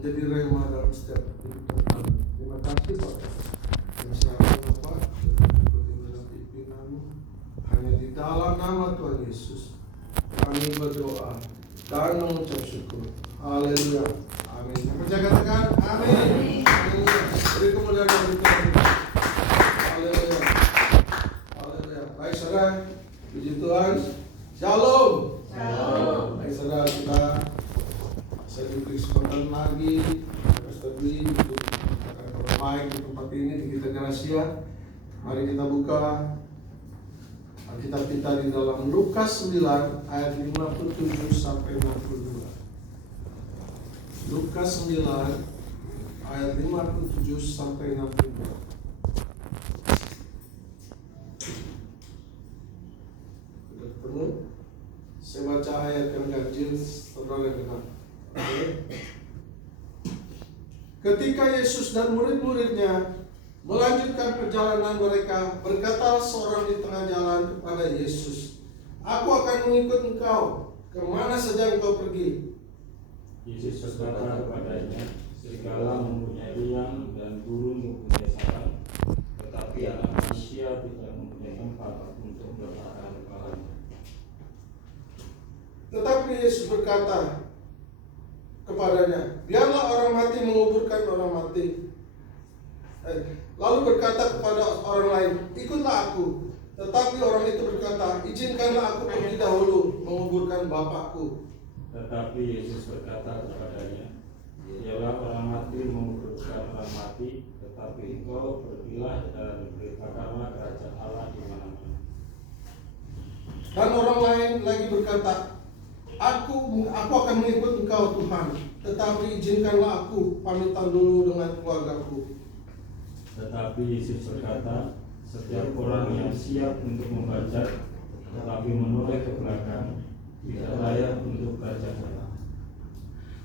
menjadi rema dalam setiap kehidupan. Terima kasih Pak. Dan sekarang Bapak ikuti pimpinan-Mu. Hanya di dalam nama Tuhan Yesus kami berdoa dan mengucap syukur. Haleluya. Amin. Yang percaya katakan amin. Haleluya. Beri kemuliaan bagi Tuhan. Haleluya. Haleluya. Baik saudara, puji Tuhan. Shalom. Shalom. Baik saudara, kita saya diberi kesempatan lagi Pastor Dwi untuk kata-kata baik di tempat ini di kita Gracia. Mari kita buka Alkitab kita di dalam Lukas 9 ayat 57 sampai 62. Lukas 9 ayat 57 sampai 62. Sudah ketemu? Saya baca ayat yang ganjil, saudara dengar. Ketika Yesus dan murid-muridnya melanjutkan perjalanan mereka, berkatalah seorang di tengah jalan kepada Yesus, "Aku akan mengikut engkau, kemana saja engkau pergi." Yesus berkata kepadanya, "Serigala mempunyai liang dan burung mempunyai sarang, tetapi anak manusia tidak mempunyai tempat untuk meletakkan kepalanya." Tetapi Yesus berkata kepadanya, "Biarlah orang mati menguburkan orang mati." Lalu berkata kepada orang lain, "Ikutlah aku." Tetapi orang itu berkata, "Izinkanlah aku pergi dahulu menguburkan bapakku." Tetapi Yesus berkata kepadanya, "Biarlah orang mati menguburkan orang mati, tetapi engkau pergilah dan beritakanlah kerajaan Allah di mana-mana." Dan orang lain lagi berkata, Aku akan mengikut engkau Tuhan, tetapi izinkanlah aku pamitan dulu dengan keluargaku." Tetapi Yesus berkata, "Setiap orang yang siap untuk membajak, tetapi menoleh ke belakang, tidak layak untuk kerajaan Allah."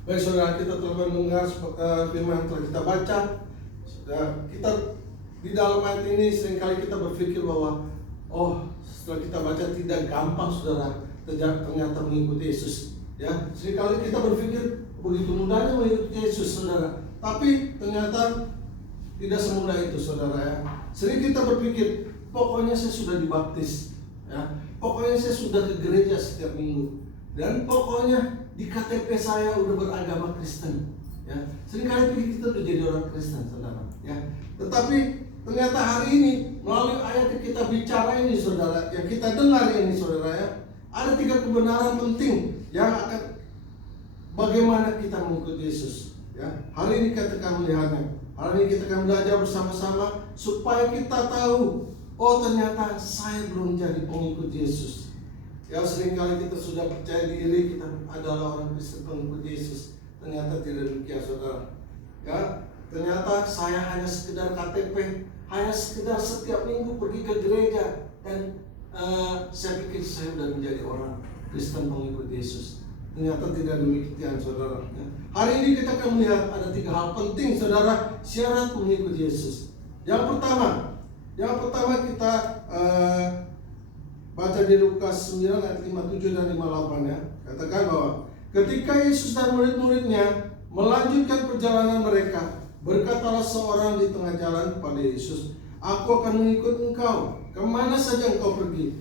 Baik saudara, kita telah mendengar firman yang telah kita baca. Kita di dalam ayat ini seringkali kita berpikir bahwa setelah kita baca tidak gampang saudara ternyata mengikuti Yesus. Ya, seringkali kita berpikir begitu mudahnya mengikuti Yesus saudara. Tapi ternyata tidak semudah itu saudara ya. Sering kita berpikir, pokoknya saya sudah dibaptis, ya. Pokoknya saya sudah ke gereja setiap minggu, dan pokoknya di KTP saya udah beragama Kristen, ya. Seringkali pikir kita udah jadi orang Kristen saudara, ya. Tetapi ternyata hari ini melalui ayat yang kita bicara ini saudara, yang kita dengar ini saudara ya, ada 3 kebenaran penting yang akan bagaimana kita mengikuti Yesus. Ya, hari ini kita akan melihatnya. Hari ini kita akan belajar bersama-sama supaya kita tahu, ternyata saya belum jadi pengikut Yesus. Ya, seringkali kita sudah percaya diri kita adalah orang Kristen pengikut Yesus. Ternyata tidak demikian saudara. Ya, ternyata saya hanya sekedar KTP, hanya sekedar setiap minggu pergi ke gereja, dan saya pikir saya sudah menjadi orang Kristen pengikut Yesus. Ternyata tidak demikian saudara. Hari ini kita akan melihat ada 3 hal penting saudara syarat mengikuti Yesus. Yang pertama kita baca di Lukas 9 ayat 57 dan 58 ya. Katakan bahwa ketika Yesus dan murid-muridnya melanjutkan perjalanan mereka, berkatalah seorang di tengah jalan kepada Yesus, "Aku akan mengikut engkau, kemana saja engkau pergi."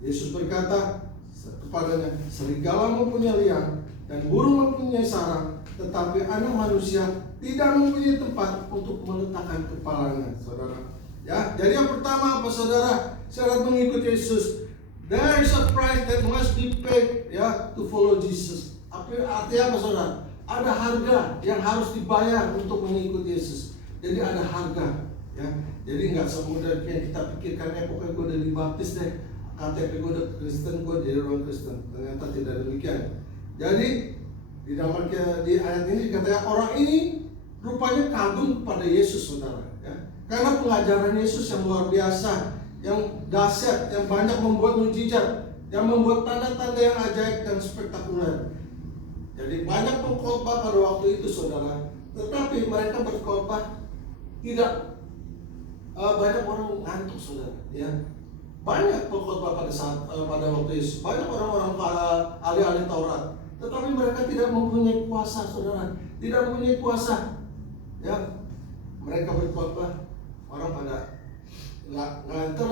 Yesus berkata kepadanya, "Serigala mempunyai liang dan burung mempunyai sarang, tetapi anak manusia tidak mempunyai tempat untuk meletakkan kepalanya." Saudara, ya, jadi yang pertama apa saudara? Syarat mengikuti Yesus. There is a price that must be paid, ya, to follow Jesus. Artinya apa saudara? Ada harga yang harus dibayar untuk mengikuti Yesus. Jadi ada harga, ya. Jadi nggak semudah yang kita pikirkan, pokoknya gue udah dibaptis deh, KTP gue udah Kristen, gue jadi orang Kristen. Ternyata tidak demikian. Jadi di dalam di ayat ini dikatakan orang ini rupanya kagum kepada Yesus saudara, ya. Karena pengajaran Yesus yang luar biasa, yang dahsyat, yang banyak membuat mujizat, yang membuat tanda-tanda yang ajaib dan spektakuler. Jadi banyak pengkhotbah pada waktu itu saudara, tetapi mereka berkhotbah tidak banyak orang ngantuk saudara, ya. Banyak pengkhotbah pada waktu itu, banyak orang-orang para ahli-ahli Taurat, tetapi mereka tidak mempunyai kuasa saudara, tidak mempunyai kuasa. Ya, mereka berkhotbah, orang pada nganter,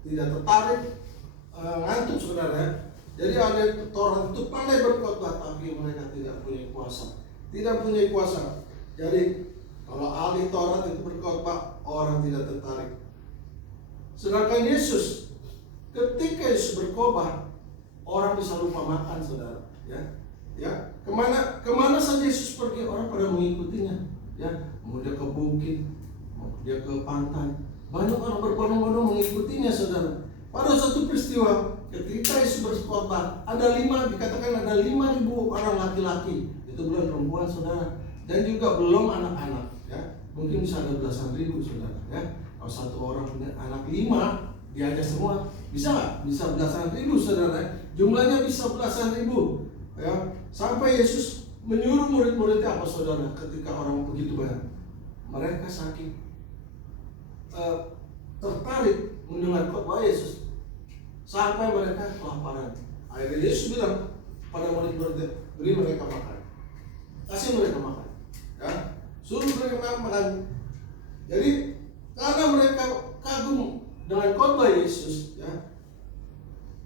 tidak tertarik, ngantuk saudara. Jadi ada orang itu pandai berkhotbah, tapi mereka tidak punya kuasa, tidak punya kuasa. Jadi kalau ahli Taurat itu berkhotbah, orang tidak tertarik. Sedangkan Yesus, ketika Yesus berkhotbah, orang bisa lupa makan, saudara. Ya, kemana saja Yesus pergi, orang pada mengikutinya. Ya, mau dia ke bukit, mau dia ke pantai, banyak orang berbondong-bondong mengikutinya, saudara. Pada suatu peristiwa, ketika Yesus berkhotbah, dikatakan ada 5.000 orang laki-laki, itu belum perempuan, saudara, dan juga belum anak-anak. Ya, mungkin bisa ada belasan ribu, saudara. Ya, kalau satu orang punya anak 5, diajak semua, bisa nggak? Bisa belasan ribu, saudara. Jumlahnya bisa belasan ribu. Ya, sampai Yesus menyuruh murid-muridnya apa, saudara? Ketika orang begitu banyak, mereka saking tertarik mendengar khotbah Yesus, sampai mereka kelaparan. Akhirnya Yesus bilang pada murid-muridnya, beri mereka makan, kasih mereka makan. Ya, suruh mereka makan. Jadi karena mereka kagum dengan khotbah Yesus, ya,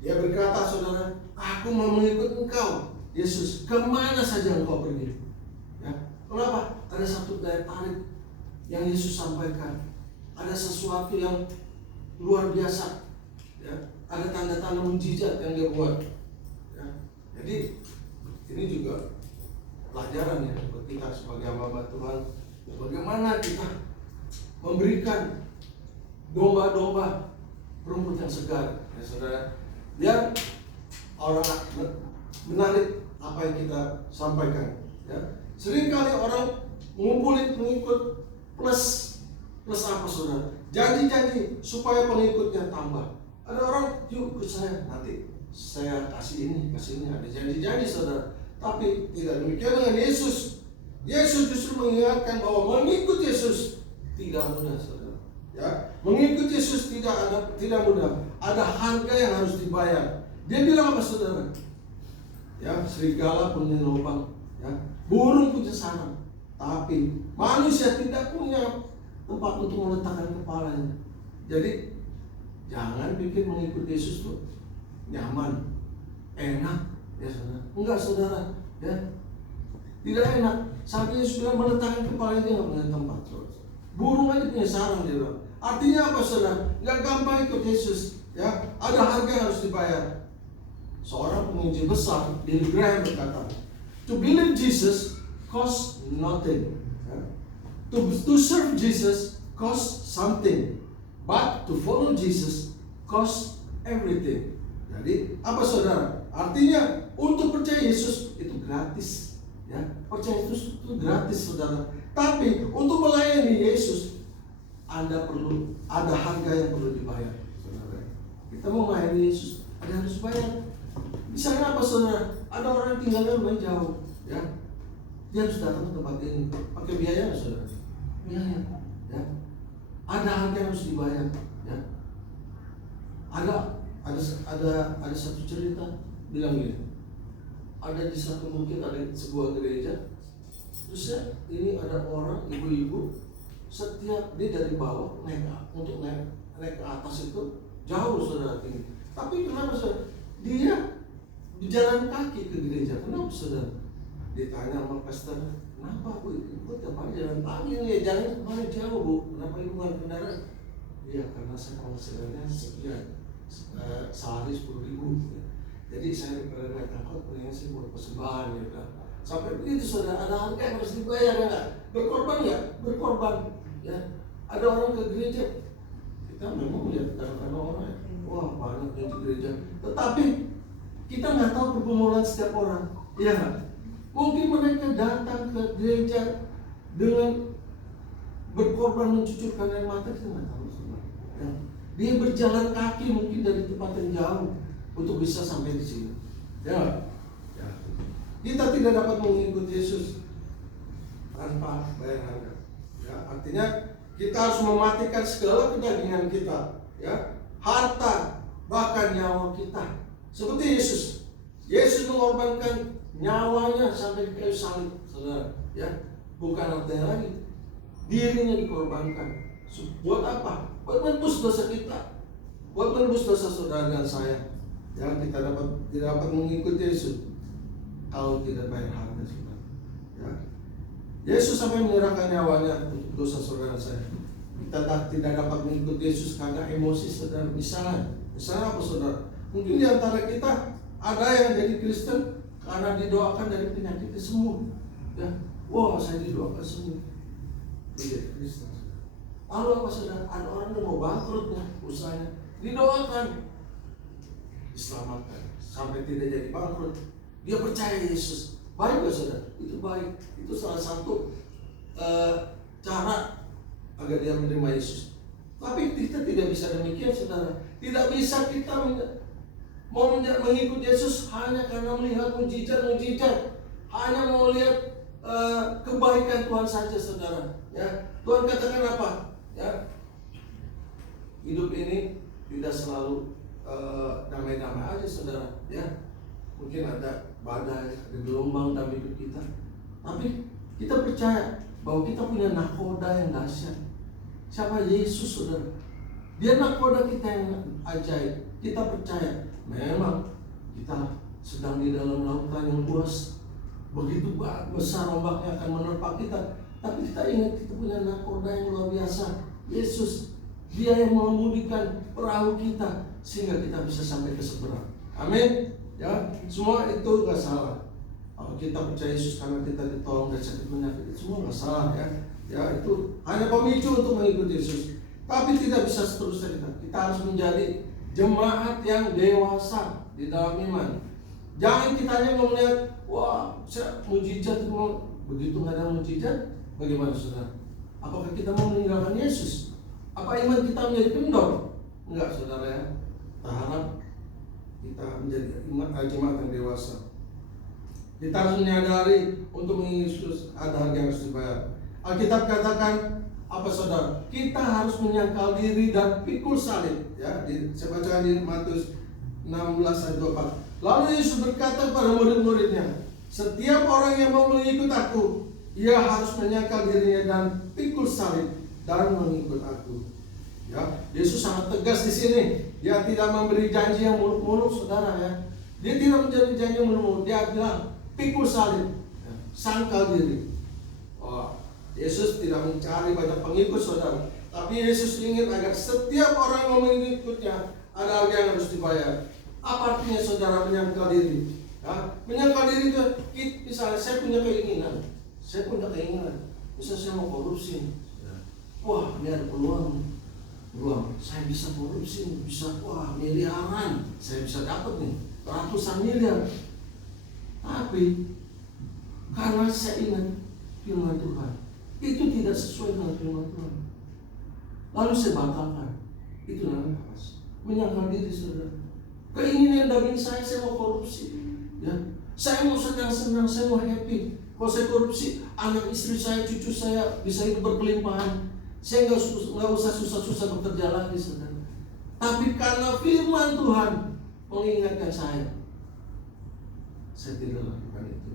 dia berkata, saudara, aku mau mengikut engkau, Yesus, kemana saja engkau pergi. Ya, kenapa? Ada satu daya tarik yang Yesus sampaikan. Ada sesuatu yang luar biasa. Ya, ada tanda-tanda mujizat yang dia buat. Ya, jadi ini juga pelajaran ya buat kita sebagai hamba Tuhan. Bagaimana kita memberikan domba-domba rumput yang segar, ya saudara, biar orang menarik apa yang kita sampaikan. Ya, seringkali orang ngumpulin pengikut plus apa, saudara? Janji-janji supaya pengikutnya tambah. Ada orang, yuk ikut saya, nanti saya kasih ini, ada janji-janji, saudara. Tapi tidak demikian dengan Yesus. Yesus justru mengingatkan bahwa mengikut Yesus tidak mudah, saudara. Ya, mengikut Yesus tidak mudah. Ada harga yang harus dibayar. Dia bilang apa, saudara? Ya, serigala punya lubang, ya, burung punya sarang, tapi manusia tidak punya tempat untuk meletakkan kepalanya. Jadi jangan pikir mengikut Yesus tuh nyaman, enak, ya saudara. Enggak, saudara, ya, tidak enak. Sampai Yesus bilang meletakkan kepalanya, dia nggak punya tempat. Burung aja punya sarang, dia bilang. Artinya apa, saudara? Nggak gampang ikut Yesus. Ya, ada harga yang harus dibayar. Seorang penginjil besar, Billy Graham, berkata, to believe Jesus costs nothing. Ya. To serve Jesus costs something, but to follow Jesus costs everything. Jadi apa, saudara? Artinya untuk percaya Yesus itu gratis. Ya, percaya Yesus itu gratis, saudara. Tapi untuk melayani Yesus, Anda perlu ada harga yang perlu dibayar, saudara. Kita mau melayani Yesus, ada harus bayar. Misalnya apa, saudara? Ada orang yang tinggalnya lumayan jauh, ya, dia harus datang ke tempat ini, pakai biaya nggak, saudara? Biaya, ya. Ada harga yang harus dibayar, ya. Ada satu cerita bilang gini, ada di satu bukit, ada sebuah gereja, terus ya, ini ada orang ibu-ibu, setiap dia dari bawah untuk naik ke atas itu jauh, saudara, tinggi. Tapi kenapa, saudara? Dia berjalan kaki ke gereja. Kenapa, saudara? Ditanya sama pastor, kenapa bu? Ibu tiap hari jalan kaki nih, jalan kemana jauh, bu? Kenapa ibu bukan kendaraan? Iya, karena saya penghasilannya sekian, sehari 10.000. Jadi saya daripada naik angkot, mendingan saya buat persembahan, ya. Sampai begitu, saudara. Ada harga yang harus dibayar, ya nggak? Berkorban ya, berkorban. Ya, ada orang ke gereja, kita memang lihat kadang-kadang orang, wah banyak yang di gereja, tetapi kita nggak tahu pergumulan setiap orang, ya nggak? Mungkin mereka datang ke gereja dengan berkorban mencucurkan air mata, kita nggak tahu, ya. Dia berjalan kaki mungkin dari tempat yang jauh untuk bisa sampai di sini, ya. Ya. Kita tidak dapat mengikuti Yesus tanpa bayar harga. Ya, artinya kita harus mematikan segala kedagingan kita, ya, harta, bahkan nyawa kita. Seperti Yesus. Yesus mengorbankan nyawanya sampai di kayu salib, saudara. ya, bukan artinya lagi dirinya dikorbankan. Buat apa? Buat menebus dosa kita, buat menebus dosa saudara dan saya. Ya, kita tidak dapat mengikuti Yesus kalau tidak bayar harga, saudara. Ya, Yesus sampai menyerahkan nyawanya untuk dosa saudara saya. Kita tidak dapat mengikuti Yesus karena emosi, saudara. Misalnya apa, saudara? Mungkin di antara kita ada yang jadi Kristen karena didoakan dari penyakitnya sembuh. Ya, wah, saya didoakan sembuh, jadi Kristen. Lalu apa, saudara? Ada orang yang mau bangkrut, usahanya didoakan, diselamatkan sampai tidak jadi bangkrut. Dia percaya Yesus. Baik gak, saudara? Itu baik. Itu salah satu cara agar dia menerima Yesus. Tapi kita tidak bisa demikian, saudara. Tidak bisa kita mau mengikut Yesus hanya karena melihat mujizat-mujizat, hanya mau lihat kebaikan Tuhan saja, saudara. Ya, Tuhan katakan apa? Ya, hidup ini tidak selalu damai-damai aja, saudara. Ya, mungkin ada badai, ada gelombang dalam hidup kita. Tapi kita percaya bahwa kita punya nakoda yang dahsyat. Siapa? Yesus, saudara. Dia nakoda kita yang ajaib. Kita percaya memang kita sedang di dalam lautan yang luas, begitu besar ombaknya akan menerpa kita. Tapi kita ingat kita punya nakoda yang luar biasa, Yesus. Dia yang mengemudikan perahu kita sehingga kita bisa sampai ke seberang. Amin. Ya, semua itu gak salah. Kalau kita percaya Yesus karena kita ditolong dari sakit penyakit, itu semua gak salah, ya. Ya, itu hanya pemicu untuk mengikuti Yesus. Tapi tidak bisa seterusnya kita. Kita harus menjadi jemaat yang dewasa di dalam iman. Jangan kita hanya mau melihat, wah, mujizat itu begitu nggak ada mujizat, bagaimana, saudara? Apakah kita mau meninggalkan Yesus? Apa iman kita menjadi kendor? Enggak, saudara, ya. Kita harap kita menjadi jemaat yang dewasa. Kita harus menyadari untuk mengikuti Yesus ada harga yang harus dibayar. Alkitab katakan apa, saudara? Kita harus menyangkal diri dan pikul salib. Ya, saya bacakan di Matius 16 ayat 24. Lalu Yesus berkata kepada murid-muridnya, setiap orang yang mau mengikut aku, ia harus menyangkal dirinya dan pikul salib dan mengikut aku. Ya, Yesus sangat tegas di sini. Dia tidak memberi janji yang muluk-muluk, saudara, ya. Dia tidak menjadi janji yang muluk-muluk. Dia bilang pikul salib, ya, sangkal diri. Oh, Yesus tidak mencari banyak pengikut, saudara, tapi Yesus ingin agar setiap orang yang mengikutnya ada harga yang harus dibayar. Apa artinya, saudara, menyangkal diri? Ya, menyangkal diri itu, misalnya saya punya keinginan, misalnya saya mau korupsi. Wah, ini ada peluang, saya bisa korupsi, bisa, wah, miliaran, saya bisa dapat nih, ratusan miliar. Tapi karena saya ingat firman Tuhan, itu tidak sesuai dengan firman Tuhan, lalu saya batalkan. Itu namanya apa? Menyangkal diri, saudara. Keinginan daging saya mau korupsi, ya. Saya mau senang-senang, saya mau happy. Kalau saya korupsi, anak istri saya, cucu saya bisa hidup berkelimpahan. Saya nggak usah susah-susah bekerja lagi, saudara. Tapi karena firman Tuhan mengingatkan saya tidak lakukan itu.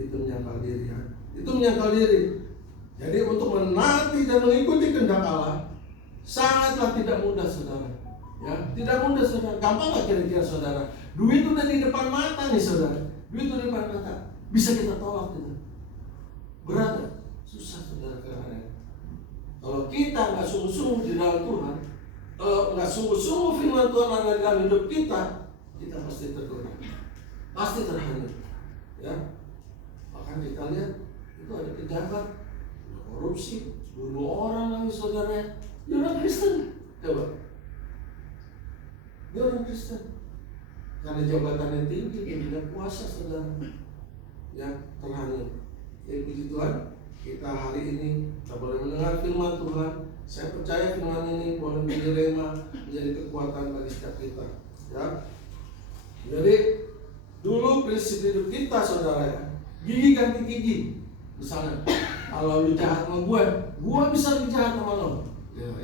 Itu menyangkal diri, ya. Itu menyangkal diri. Jadi untuk menaati dan mengikuti kehendak Allah sangatlah tidak mudah, saudara. Ya, tidak mudah, saudara. Gampang nggak kira-kira, saudara? Duit udah di depan mata nih, saudara. Duit udah di depan mata. Bisa kita tolak gitu. Berat gak? Susah, saudara, karena kalau kita nggak sungguh-sungguh di dalam Tuhan, kalau nggak sungguh-sungguh firman Tuhan ada di dalam hidup kita pasti tergoda, pasti terhanyut. Ya, bahkan kita lihat itu ada pejabat korupsi, bunuh orang lagi, saudara. Dia orang Kristen, coba. Dia orang Kristen, karena jabatannya tinggi, dia punya kuasa, saudara. Ya, terhanyut. Ya, puji Tuhan. Kita hari ini kita boleh mendengar firman Tuhan. Saya percaya firman ini boleh menjadi rema, menjadi kekuatan bagi setiap kita. Ya. Jadi dulu prinsip hidup kita, saudara, ya, gigi ganti gigi. Misalnya, kalau lu jahat sama gue bisa lebih jahat sama lo.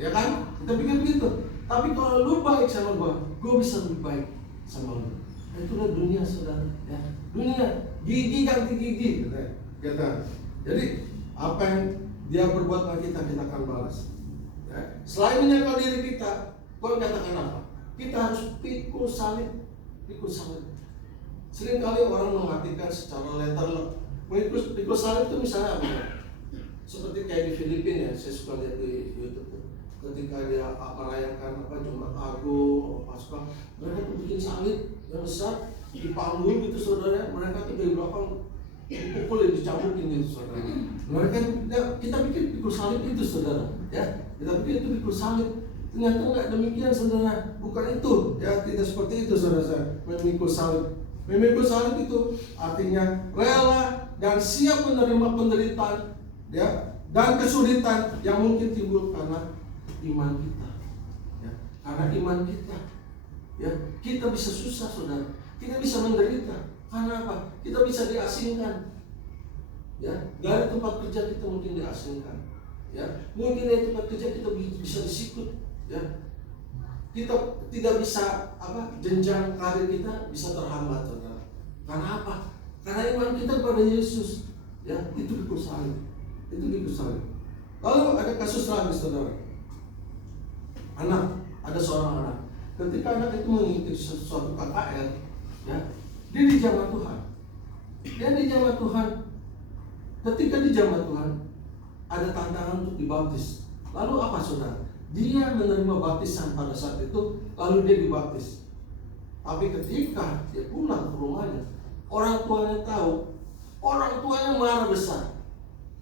Ya kan? Kita pikir begitu. Tapi kalau lu baik sama gue bisa lebih baik sama lu. Itulah dunia, saudara. Ya. Dunia, gigi ganti gigi. Kata. Jadi apa yang dia berbuat sama kita, kita akan balas. Ya. Selain menyangkal diri kita, Tuhan katakan apa? Kita harus pikul salib. Pikul salib. Seringkali orang mengartikan secara letterlek. Pikul salib itu misalnya apa? Seperti kayak di Filipina ya, saya suka lihat di YouTube tuh. Ketika dia merayakan Jumat Agung, Paskah, mereka tuh bikin salib yang besar di panggung gitu saudara. Mereka tuh dari belakang dipukulin, dicabukin gitu saudara. Mereka kita pikir pikul salib itu saudara, ya kita pikir itu pikul salib. Ternyata enggak demikian saudara, bukan itu, ya tidak seperti itu saudara. Memikul salib, memikul salib itu artinya rela dan siap menerima penderitaan, ya, dan kesulitan yang mungkin timbul karena iman kita, ya, karena iman kita, ya, kita bisa susah saudara, kita bisa menderita. Karena apa? Kita bisa diasingkan, ya, dari tempat kerja kita mungkin diasingkan, ya, mungkin dari tempat kerja kita bisa disikut, ya, kita tidak bisa jenjang karir kita bisa terhambat saudara. Karena apa? Karena iman kita kepada Yesus, ya, itu pikul salib, itu pikul salib. Lalu ada kasus lagi saudara. Ada seorang anak. Ketika anak itu mengikuti suatu KKR, ya, dia dijamah Tuhan. Dia dijamah Tuhan. Ketika dijamah Tuhan, ada tantangan untuk dibaptis. Lalu apa saudara? Dia menerima baptisan pada saat itu, lalu dia dibaptis. Tapi ketika dia pulang ke rumahnya, orang tuanya tahu, orang tuanya marah besar.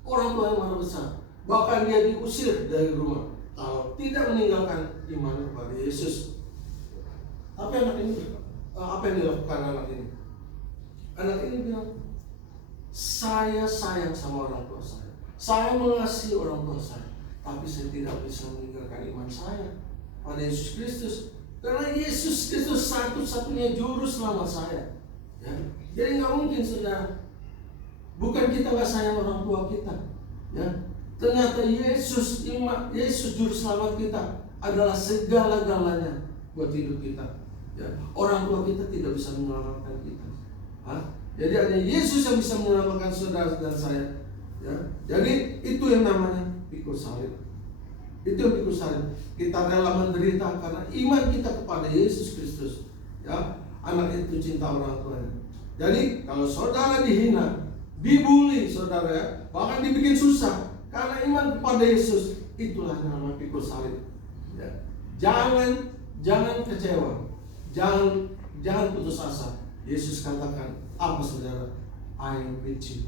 Orang tuanya marah besar. Bahkan dia diusir dari rumah kalau tidak meninggalkan iman kepada Yesus. Apa yang dilakukan anak ini? Anak ini bilang, saya sayang sama orang tua saya mengasihi orang tua saya, tapi saya tidak bisa meninggalkan iman saya pada Yesus Kristus, karena Yesus Kristus satu-satunya juru selamat saya, ya. Jadi nggak mungkin saudara, bukan kita nggak sayang orang tua kita, ya. Ternyata Yesus juru selamat kita adalah segala-galanya buat hidup kita, ya. Orang tua kita tidak bisa menyelamatkan kita. Jadi hanya Yesus yang bisa menyelamatkan saudara dan saya, ya. Jadi itu yang namanya pikul salib. Itu yang pikul salib. Kita rela menderita karena iman kita kepada Yesus Kristus, ya. Anak itu cinta orang tuanya. Jadi kalau saudara dihina, dibully saudara, ya, bahkan dibikin susah karena iman kepada Yesus, itulah yang namanya pikul salib, ya. Jangan kecewa, jangan putus asa. Yesus katakan apa saudara? I am with you.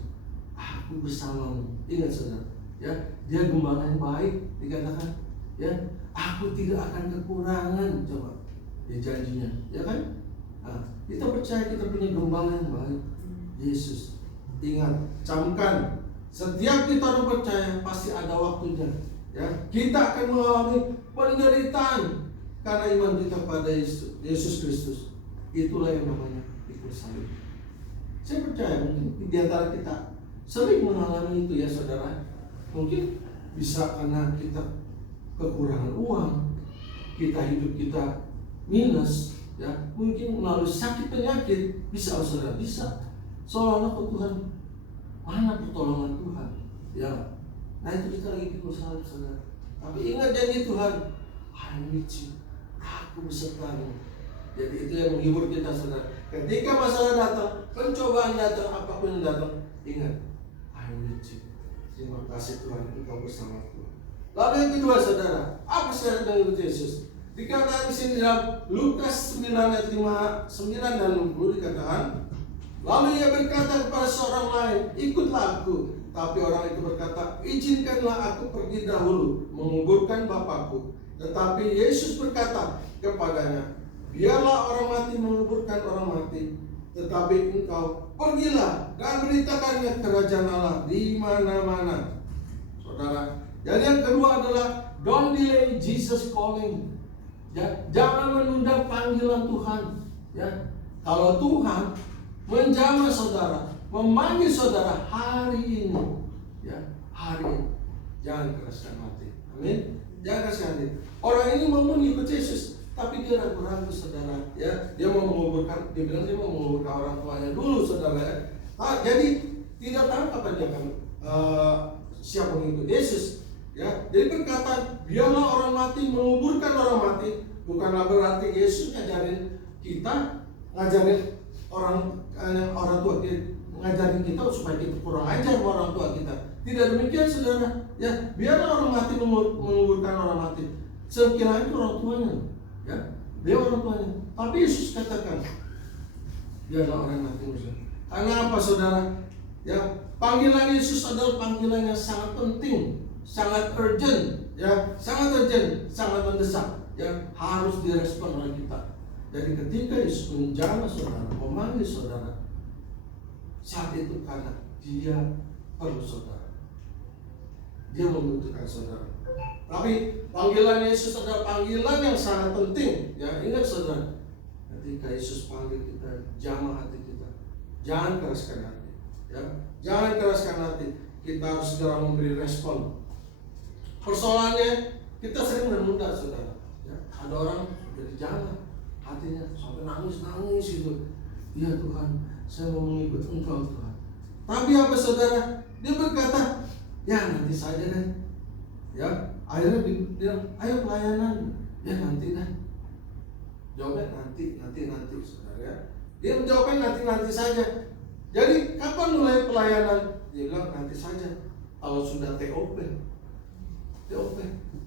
Aku bersamamu. Ingat saudara, ya, dia gembala yang baik, dikatakan, ya, aku tidak akan kekurangan, coba, ya, janjinya, ya kan? Kita percaya kita punya gembala yang baik, Yesus. Ingat, camkan, setiap kita percaya pasti ada waktunya, ya. Kita akan mengalami penderitaan karena iman kita pada Yesus Kristus. Itulah yang namanya pikul salib. Saya percaya mungkin di antara kita sering mengalami itu, ya saudara. Mungkin bisa karena kita kekurangan uang, hidup kita minus, ya. Mungkin melalui sakit penyakit, bisa saudara, bisa. Seolah-olah Tuhan, mana pertolongan Tuhan, ya. Nah itu kita lagi pikul salib saudara. Tapi ingat janji Tuhan, I'm with you, aku besertamu. Jadi itu yang menghibur kita saudara. Ketika masalah datang, pencobaan datang, apapun yang datang, ingat, I'm with you. Terima kasih Tuhan, Engkau bersamaku. Lalu yang kedua saudara, apa syarat mengikuti Yesus? Dikatakan di sini dalam Lukas 9 ayat 5, 9 dan 10 dikatakan, lalu ia berkata kepada seorang lain, ikutlah aku. Tapi orang itu berkata, izinkanlah aku pergi dahulu menguburkan bapakku. Tetapi Yesus berkata kepadanya, biarlah orang mati menguburkan orang mati, tetapi engkau pergilah dan beritakannya kerajaan Allah di mana-mana. Saudara, jadi yang kedua adalah don't delay Jesus calling. Ya, jangan menunda panggilan Tuhan, ya. Kalau Tuhan menjamah saudara, memanggil saudara hari ini, ya, hari ini, jangan keraskan hati. Amin. Jangan keraskan hati. Orang ini mau mengikuti Yesus, tapi dia ragu-ragu saudara, ya. Dia mau menguburkan, dia bilang dia mau menguburkan orang tuanya dulu saudara, ya. Jadi tidak tahu kapan dia akan siap mengikut Yesus. Ya, jadi perkataan biarlah orang mati menguburkan orang mati bukanlah berarti Yesus ngajarin kita, ngajarin orang tua kita, ngajarin kita supaya kita kurang ajar sama orang tua kita. Tidak demikian saudara. Ya, biarlah orang mati menguburkan orang mati. Sekiranya itu orang tuanya, ya, dia orang tuanya. Tapi Yesus katakan, biarlah orang mati menguburkan. Karena apa saudara? Ya, panggilan Yesus adalah panggilan yang sangat penting, sangat urgent, ya, sangat urgent, sangat mendesak, yang harus direspon oleh kita. Jadi ketika Yesus menjamah saudara, memanggil saudara, saat itu karena Dia perlu saudara, Dia membutuhkan saudara. Tapi panggilan Yesus adalah panggilan yang sangat penting. Ya, ingat saudara, ketika Yesus panggil kita, jamah hati kita, jangan keraskan hati. Ya, jangan keraskan hati. Kita harus segera memberi respon. Persoalannya kita sering menunda saudara. Ya, ada orang jadi jangan hatinya sampai nangis gitu. Ya Tuhan, saya mau mengikut Engkau Tuhan. Tapi apa saudara? Dia berkata, ya nanti saja deh. Ya, akhirnya dia bilang, ayo pelayanan. Ya nanti dah. Jawabnya nanti saudara. Ya. Dia menjawabnya nanti saja. Jadi kapan mulai pelayanan? Dia bilang nanti saja. Kalau sudah TOP,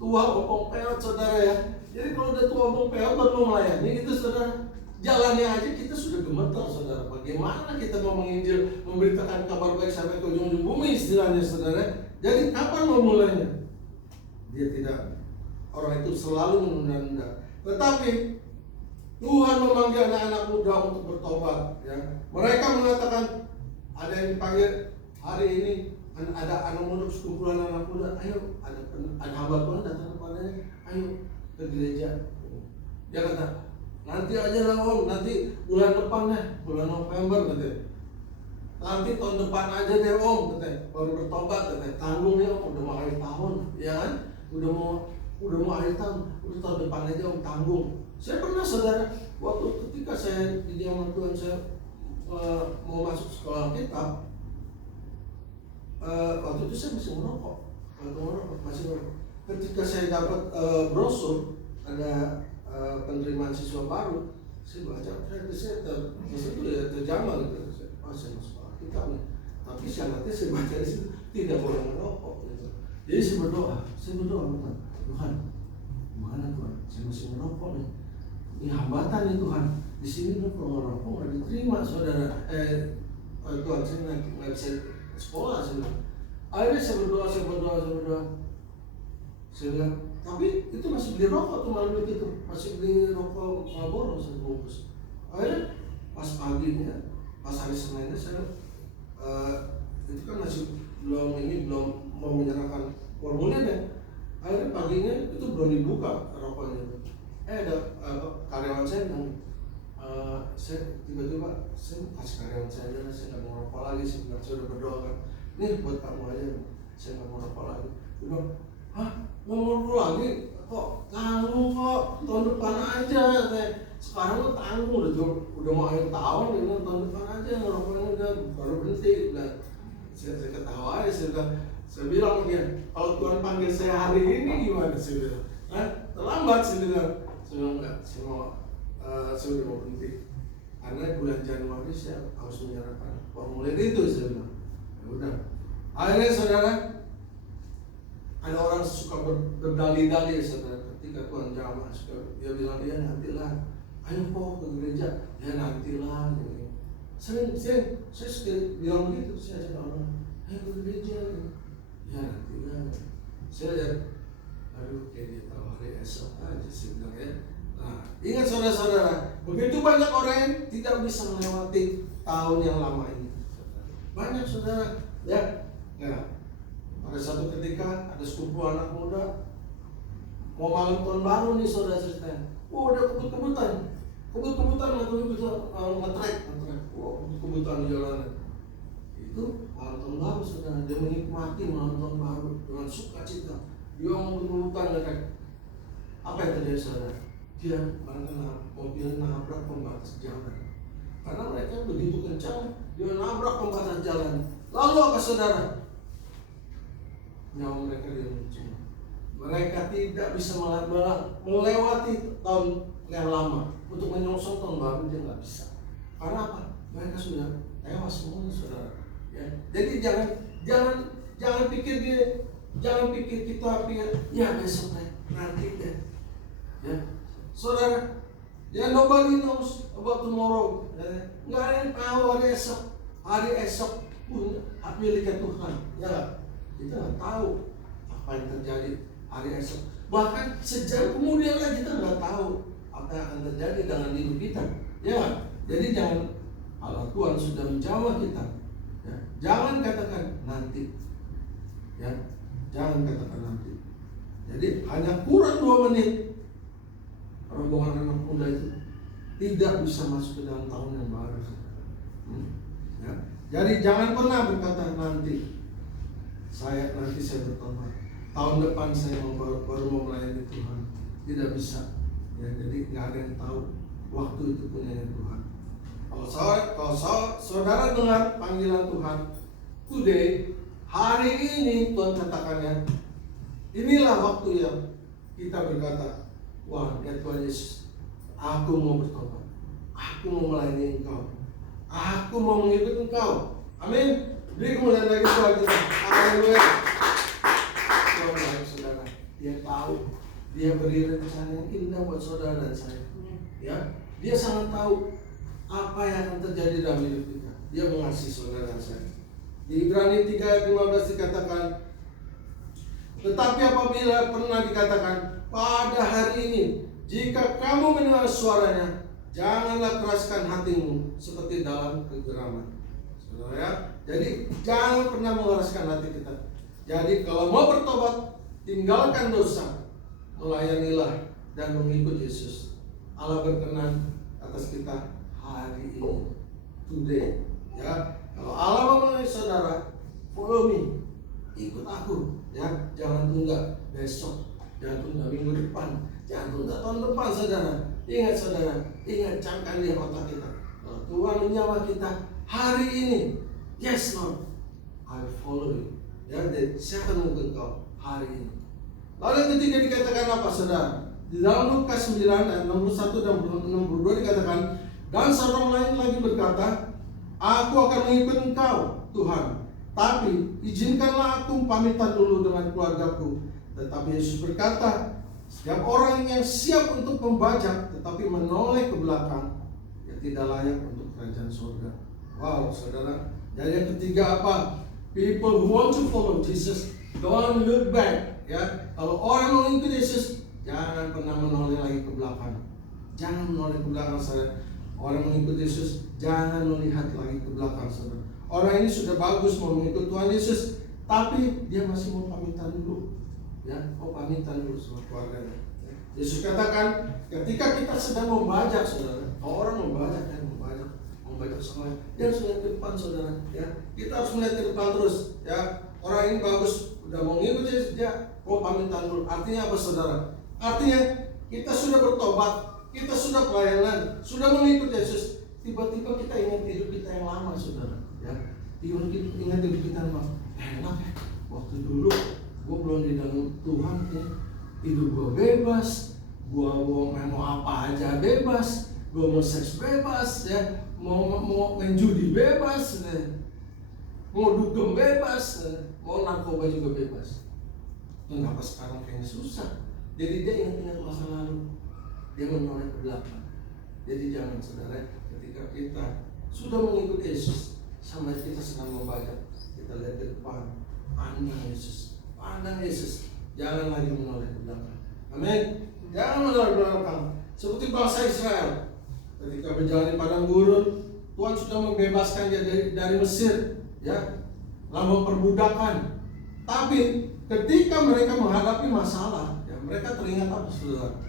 tua opong peot saudara ya. Jadi kalau udah tua opong peot baru melayani itu saudara. Jalannya aja kita sudah gemetar saudara. Bagaimana kita mau menginjil, memberitakan kabar baik sampai ke ujung bumi istilahnya saudara. Jadi kapan mau mulainya? Dia tidak. Orang itu selalu menunda-nunda. Tetapi Tuhan memanggil anak-anak muda untuk bertobat. Ya. Mereka mengatakan ada yang dipanggil hari ini, ada anak muda, sekumpulan anak muda, ayo ada hamba Tuhan datang kepadanya, ayo ke gereja. Dia kata, nanti aja lah om, nanti bulan depan deh, bulan November katanya. Nanti tahun depan aja deh om, katanya, baru bertobat katanya. Tanggung ya om, udah mau akhir tahun, ya kan? Udah mau akhir tahun, udah tahun depan aja om tanggung. Saya pernah saudara, waktu ketika saya di zaman Tuhan saya mau masuk sekolah kitab, waktu itu saya masih merokok, Ketika saya dapat brosur ada penerimaan siswa baru, saya baca, saya terjamah gitu. Saya masuk sekolah kitab nih, tapi syaratnya saya baca di situ tidak boleh merokok. Gitu. Jadi saya berdoa Tuhan, mana Tuhan? Saya masih merokok nih. Ini hambatan nih Tuhan. Di sini kalau merokok nggak diterima saudara. Tuhan saya nggak bisa sekolah saudara. Akhirnya saya berdoa. Saya bilang, tapi itu masih beli rokok tuh malam itu, masih beli rokok Marlboro satu bungkus. Akhirnya pas paginya, pas hari Seninnya saya itu kan masih belum mau menyerahkan formulirnya. Akhirnya paginya itu belum dibuka rokoknya itu. Ada karyawan saya bilang, saya tiba-tiba saya kasih karyawan saya aja, saya nggak mau rokok lagi. Saya udah berdoa kan, ini buat kamu aja, saya nggak mau rokok lagi. Dia bilang, hah, nggak mau rokok lagi? Kok tanggung kok, tahun depan aja. Sekarang lo tanggung, udah mau akhir tahun, ini tahun depan aja ngerokoknya udah baru berhenti. Nah, saya ketawa aja, saya bilang dia, kalau Tuhan panggil saya hari ini gimana? Saya bilang, terlambat saya bilang. Saya bilang enggak, saya udah mau berhenti. Karena bulan Januari saya harus menyerahkan formulir itu, saya bilang. Ya udah. Akhirnya saudara, ada orang suka berdalih-dalih saudara. Ketika Tuhan jamah, dia bilang dia nantilah. Ayo kok ke gereja, ya nantilah. Saya bilang begitu, saya ajak orang, ayo ke gereja. Ya nantilah. Saya lihat, aduh kayak dia tahu hari esok aja, saya bilang ya. Nah, ingat saudara-saudara, begitu banyak orang yang tidak bisa melewati tahun yang lama ini. Banyak saudara, ya. Nah, pada satu ketika ada sekumpulan anak muda mau malam tahun baru nih saudara ceritanya. Udah kebut-kebutan atau nge-track. Kebut-kebutan di jalanan. Itu malam tahun baru saudara, dia menikmati malam tahun baru dengan sukacita. Dia mau kebut-kebutan nge-track. Apa yang terjadi saudara? Dia mobil nabrak pembatas jalan. Karena mereka begitu kencang, dia nabrak pembatas jalan. Lalu apa saudara? nyawa mereka diuncung. Mereka tidak bisa melewati tahun yang lama untuk menyongsong tahun baru, dia nggak bisa. Karena apa? Mereka sudah tewas semua, saudara. Ya. Jadi jangan pikir kita pikir ya besok deh, nanti deh. Ya, saudara. Ya, nobody knows about tomorrow. Nggak ada yang tahu hari esok pun hak miliknya Tuhan. Ya, kita nggak tahu apa yang terjadi hari esok. Bahkan sejam kemudian lagi kita nggak tahu apa yang akan terjadi dengan hidup kita. Ya, jadi kalau Tuhan sudah menjawab kita, ya, jangan katakan nanti. Ya, jangan katakan nanti. Jadi hanya kurang 2 menit. Rombongan anak muda itu tidak bisa masuk ke dalam tahun yang baru. Ya. Jadi jangan pernah berkata nanti saya bertobat. Tahun depan saya baru mau melayani Tuhan. Tidak bisa. Ya, jadi nggak ada yang tahu waktu itu punya Tuhan. Kalau saudara dengar panggilan Tuhan, today, hari ini Tuhan katakannya, inilah waktu yang kita berkata, wah, ya Tuhan Yesus, aku mau bertobat, aku mau melayani Engkau, aku mau mengikuti Engkau. Amin. Beri kemuliaan lagi Tuhan kita. Haleluya. Tuhan baik, saudara. Dia tahu, dia beri rencana yang indah buat saudara dan saya. Ya, dia sangat tahu apa yang akan terjadi dalam hidup kita. Dia mengasihi saudara dan saya. Di Ibrani 3 ayat 15 dikatakan, tetapi apabila pernah dikatakan, pada hari ini, jika kamu mendengar suaranya, janganlah keraskan hatimu seperti dalam kegeraman. Saudara ya, jadi jangan pernah mengeraskan hati kita. Jadi kalau mau bertobat, tinggalkan dosa, melayanilah dan mengikut Yesus. Allah berkenan atas kita hari ini, today. Ya, kalau Allah mau melayani saudara, follow me, ikut aku. Ya, jangan tunda besok. Jangan tunda minggu depan, jangan tunda tahun depan, saudara. Ingat saudara, ingat, camkan di otak kita. Kalau Tuhan menyapa kita hari ini, yes Lord, I follow you. Ya, saya akan mengikut Kau hari ini. Lalu yang ketiga dikatakan apa, saudara? Di dalam Lukas 9 ayat 61 dan 62 dikatakan, dan seorang lain lagi berkata, aku akan mengikut Engkau, Tuhan. Tapi izinkanlah aku pamitan dulu dengan keluargaku. Tetapi Yesus berkata, setiap orang yang siap untuk membajak tetapi menoleh ke belakang, ya tidak layak untuk kerajaan surga. Wow, saudara. Dan yang ketiga apa? People who want to follow Jesus, don't look back. Ya, kalau orang mau ikut Yesus, jangan pernah menoleh lagi ke belakang. Jangan menoleh ke belakang, saudara. Orang mengikut Yesus, jangan melihat lagi ke belakang, saudara. Orang ini sudah bagus mau mengikut Tuhan Yesus, tapi dia masih mau pamitan dulu. Ya, mau pamitan dulu sama keluarganya. Yesus katakan, ketika kita sedang membajak, saudara, orang membajak sama, dia harus melihat ke depan, saudara. Ya, kita harus melihat ke depan terus. Ya, orang ini bagus, udah mau ngikut Yesus, dia mau pamitan dulu. Artinya apa, saudara? Artinya kita sudah bertobat, kita sudah pelayanan, sudah mengikut Yesus. Tiba-tiba kita ingat hidup kita yang lama, saudara. Ya, ingat hidup kita yang lama. Enak ya, waktu dulu gue belum di dalam Tuhan, ya. Hidup gue bebas, gue mau apa aja bebas, gue mau seks bebas, ya, mau main judi bebas, ya. Mau dugem bebas, ya. Mau narkoba juga bebas. Kenapa sekarang kayaknya susah? Jadi dia ingat-ingat masa lalu, dia menoleh ke belakang. Jadi jangan, saudara, ketika kita sudah mengikuti Yesus, sama kita sedang membaca, kita lihat ke depan, pandang Yesus, jangan lagi menoleh ke belakang. Amin. Jangan menoleh ke belakang. Seperti bangsa Israel, ketika berjalan di padang gurun, Tuhan sudah membebaskan dia dari Mesir, ya, lambang perbudakan. Tapi ketika mereka menghadapi masalah, ya, mereka teringat apa, saudara?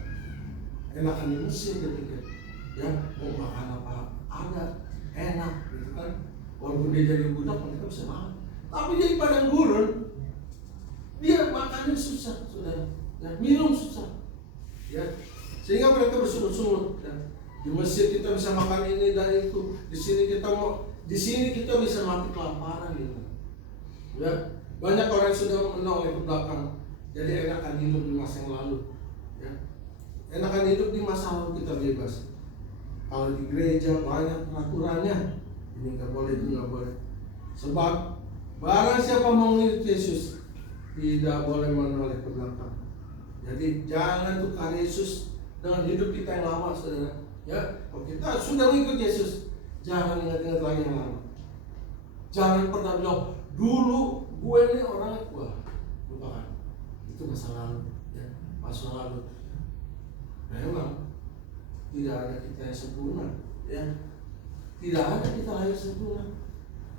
Enakan di Mesir ketika, ya, mau makan apa ada, enak, gitu kan? Walaupun dia jadi budak, mereka bisa makan. Tapi dia di padang gurun, dia makannya susah, saudara. Ya, minum susah, ya, sehingga mereka bersungut-sungut. Ya. Di Mesir kita bisa makan ini dan itu, di sini kita bisa mati kelaparan, gitu. Ya, Banyak orang yang sudah menoleh ke belakang, jadi enakan hidup di masa yang lalu. Ya. Enakan hidup di masa lalu kita bebas. Kalau di gereja banyak peraturannya, ini nggak boleh, itu nggak boleh. Sebab barang siapa mengikut Yesus tidak boleh menoleh ke belakang. Jadi jangan tukar Yesus dengan hidup kita yang lama, saudara. Ya, kalau kita sudah mengikut Yesus, jangan ingat-ingat lagi yang lama. Jangan pernah bilang dulu gue ini orang wah, lupakan. Itu masa lalu, ya, masa lalu. Memang tidak ada kita yang sempurna, ya. Tidak ada kita lahir sempurna.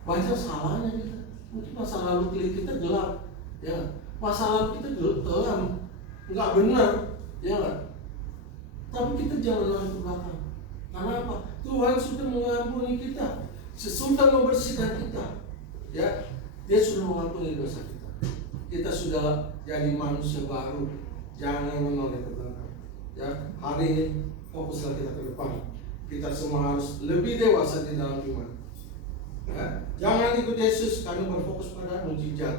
Banyak salahnya kita. Mungkin masa lalu kita gelap, ya. Masa lalu kita gelap, nggak benar, ya nggak. Tapi kita jangan lari ke belakang. Karena apa? Tuhan sudah mengampuni kita, sudah membersihkan kita, ya. Dia sudah mengampuni dosa kita. Kita sudah jadi manusia baru. Jangan menoleh ke belakang. Ya, hari ini fokuslah kita ke depan. Kita semua harus lebih dewasa di dalam iman. Ya, jangan ikut Yesus karena berfokus pada mujizat,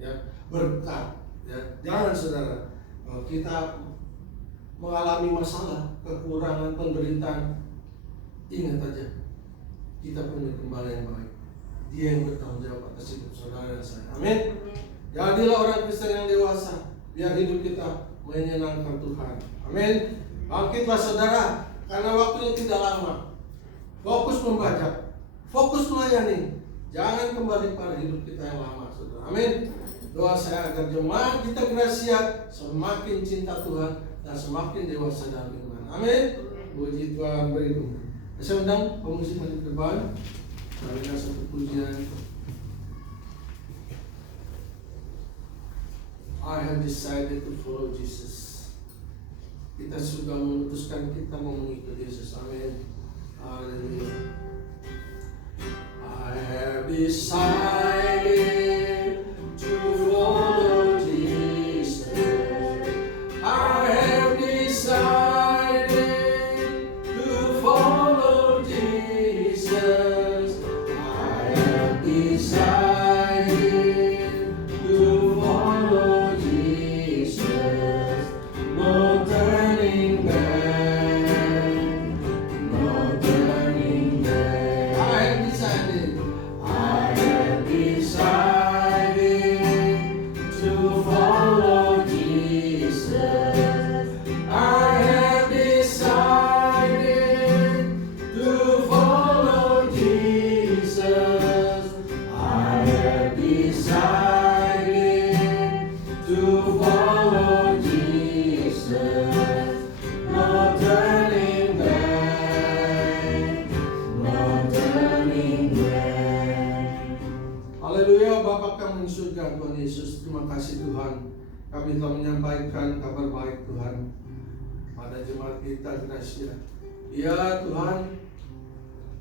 ya, berkat. Ya, jangan saudara. Kalau kita mengalami masalah, kekurangan, penderitaan, ingat aja, kita punya gembala yang baik. Dia yang bertanggung jawab atas hidup saudara dan saya. Amin. Jadilah orang Kristen yang dewasa, biar hidup kita menyenangkan Tuhan. Amin. Bangkitlah saudara, karena waktunya tidak lama. Fokus membaca, fokus melayani. Jangan kembali pada hidup kita yang lama, saudara. Amin. Doa saya agar jemaat kita Gracia semakin cinta Tuhan dan semakin dewasa dalam iman. Amin. Puji Tuhan beribu. Saya undang pemusik maju ke depan. Marilah satu pujian. I have decided to follow Jesus. Kita sudah memutuskan kita mau mengikuti Yesus. Amin. Haleluya. I have decided to follow Jesus. I have decided to follow Jesus. I have decided to follow Jesus. No turning back, no turning back. I have decided to follow Jesus. I have decided to follow Jesus. I have decided to follow Jesus. No turning back, no turning back. Haleluya. Bapa kami di surga, Tuhan Yesus, terima kasih Tuhan. Kami telah menyampaikan kabar baik Tuhan pada jemaat kita Gracia. Ya Tuhan,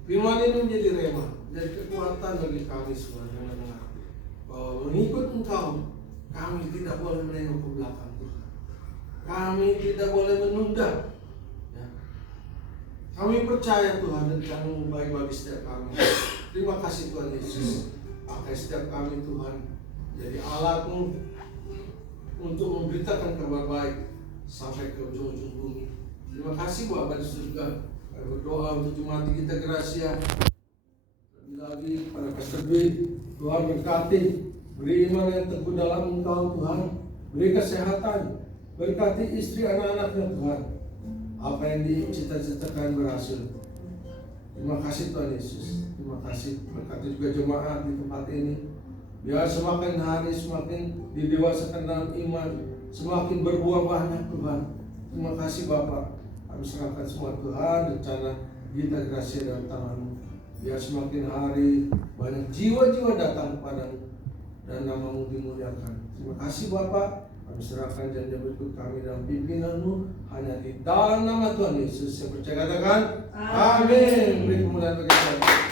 firman ini menjadi rema, menjadi kekuatan bagi kami semua yang mendengar. Bahwa mengikut Engkau, kami tidak boleh menengok ke belakang Tuhan. Kami tidak boleh menunda. Ya. Kami percaya Tuhan dan Kamu baik bagi setiap kami. Terima kasih Tuhan Yesus. Pakai setiap kami Tuhan jadi alat-Mu untuk memberitakan kabar baik sampai ke ujung-ujung bumi. Terima kasih Bapa di surga. Kami berdoa untuk jemaat kita Gracia. Lebih lagi pada Pastor Dwi, Tuhan berkati, beri iman yang teguh dalam Engkau Tuhan, beri kesehatan, berkati istri anak-anaknya Tuhan. Apa yang dicita-citakan berhasil. Terima kasih Tuhan Yesus. Terima kasih. Berkati juga jemaat di tempat ini. Biar semakin hari semakin didewasakan dalam iman, semakin berbuah banyak Tuhan. Terima kasih Bapak. Kami serahkan semua Tuhan, rencana kita Gracia dalam tangan-Mu. Biar semakin hari banyak jiwa-jiwa datang kepadamu dan nama-Mu dimuliakan. Terima kasih Bapak. Kami serahkan janji berikut kami dalam pimpinan-Mu hanya di dalam nama Tuhan Yesus. Yang percaya katakan Amin. Beri kemuliaan bagi Tuhan.